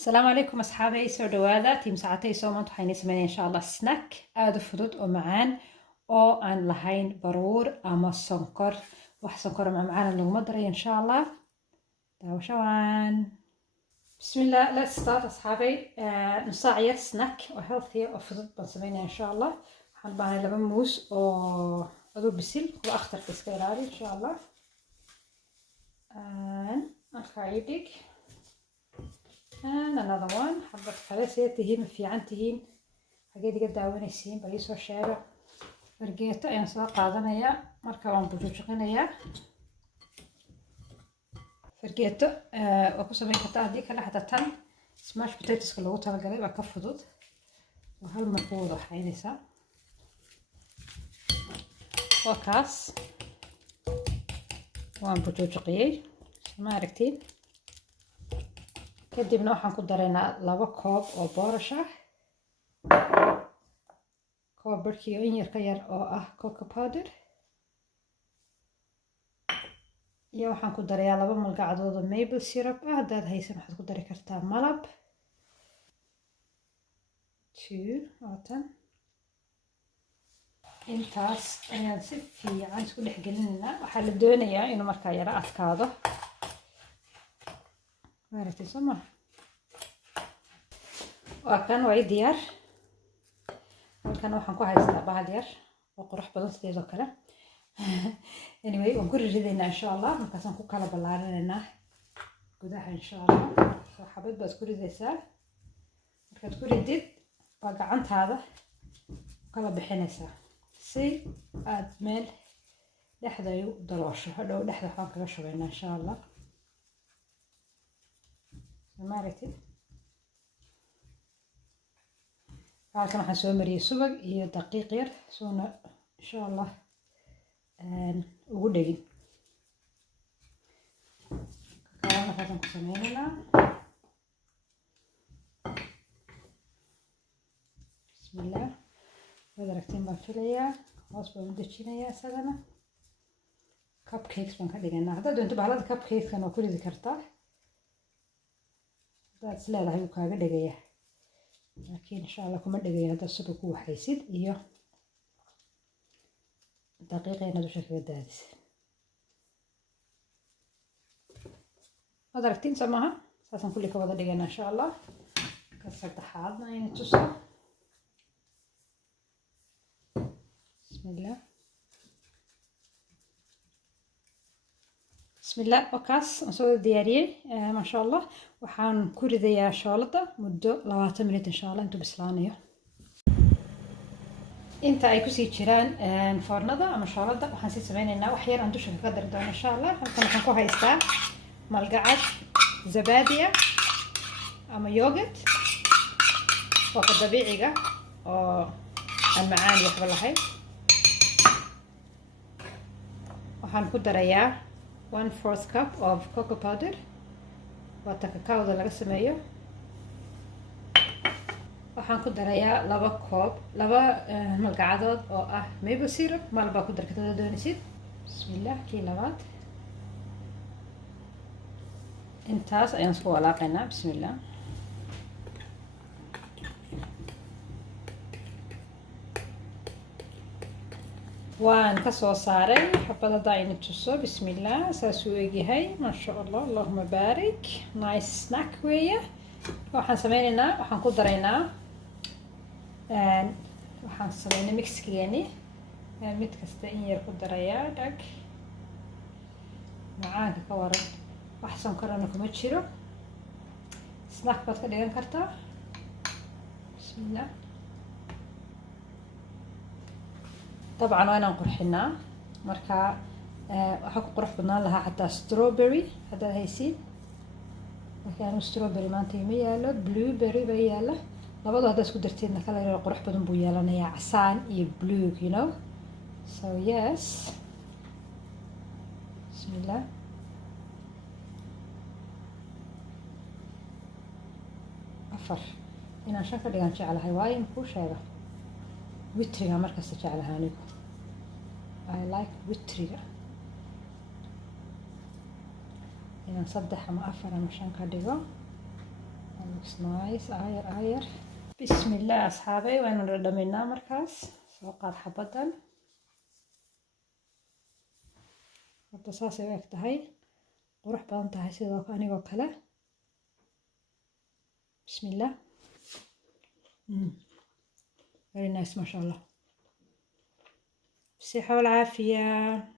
السلام عليكم أصحابي سو دوادا تيم ساعتي سومنت waxayna sameynaa insha Allah snack aad u fudud oo macaan oo aan lahayn baruur ama sonkor wax sonkor ama macaan laguma daray insha Allah daawashaan bismillah let's start أصحابي نص عيار snack oo healthy oo fudud baan sameynaa insha Allah waxaan baahnay laba muus oo adoo bisil oo akhtarka iska ilaali insha Allah and and another one حبة خلاص تهين في عنتهين حاجات قد داونيسين بيسو شارع فرقيته أنا سواء قاعدنا يا مركبان بوجوجنا يا فرقيته وكوسا بين حتى هذيك كلا حتى تن سماش بوتيتوس كله وتر قريب أكفضت وهالمفروض حينسا وكاس وان بوجوجقي ما عرفتين kadibna waxaan ku dareynaa 2 koob oo boorash ah koob barkii in yar ka yar oo ah cocoa powder iyo waxaan ku dareeyaa 2 malqacdood oo maple syrup ah hadaad haysan waxaad ku dari kartaa malab 2 watan intaas ayaan si fiican isku dhex gelinaynaa waxaa la doonayaa inuu markaa yara adkaado maaragtay soma وكان وايد ديار وكان waxaan ku haystaa bahal yar oo qurux badan sidoo kale anyway waan ku ridayna insha Allah markaasaan ku kala balaarinayna gudaha insha Allah soo xabad baad ku ridaysaa markaad ku ridid waa gacantaada kala bixinaysaa si aad meel dhexda u daloosho hadhow dhexda waxaan kaga shubaynaa insha Allah maaragtay halkan waxaan soo mariyay subag iyo daqiiq yar soona insha Allah ugu dhagin kalana waxaan ku sameeynaa bismillah wadaragteen baan filayaa hoos baan u dejinayaa isagana cupcakes baan ka dhiganaa haddaad doonto bahalada cupcakes-kan waa ku ridi kartaa haddaad is leedahay wuu kaaga dhagaya لكن إن شاء الله كم دقيقة هذا السبك هو حيصير إياه دقيقة أنا بشكل دادس هذا ركتين سماها أساسا كل كذا دقيقة إن شاء الله كسرت حالنا يعني تصل بسم الله بسم الله وكاس نسوي دياريه ما شاء الله وحان كورديا شالطة مدة 20 minute إن شاء الله أنتو بسلانية أنت أي كسي جيران فرندا أما شالطة وحان سي سمين إنه وحيان أنتو شكل قدر دون إن شاء الله هلكن وحان كو هايستا ملقعة زبادية أما يوغت وقت طبيعية المعاني يحب الله وحان كودريا 1/4 cup of cocoa powder waa cacao laga sameeyo waxaan ku darayaa 2 koob 2 malqacdood oo ah maple syrup malba ku darkatada doonaysid bismillah kii labaad intaas ayaan soo walaaqaynaa bismillah وان كسو ساري حبدا داين تشو بسم الله ساسويجي هاي ما شاء الله اللهم بارك نايس سناك ويا waxaan sameeynaa waxaan ku dareynaa waxaan sameeynaa mixkeeni mid kasta in yar ku darayaa dhag macaanka ka waran wax sonkorana kuma jiro snack baad ka dhigan kartaa bismillah طبعا وانا نقرحنا مركا waxaa ku qurux badnaan lahaa xataa strawberry haddaad haysiin markaan strawberry maanta ima yaalo blueberry baa yaala labada haddaad isku darteedna kala yar qurux badan buu yeelanayaa casaan iyo blue you know so yes bismillah afar inaan shan ka dhigan jeclahay waayo makuu sheega witriga markasta jeclahay anigu I like witriga inaan 3 ama 4 ama 5 ka dhigo looks nice ayar بسم الله أصحابي وين ردمنا مركز سوقات حبدا horta saasay u eg tahay qurux badan tahay sidoo anigoo kale bismillah very nice ما شاء الله بصحة والعافية.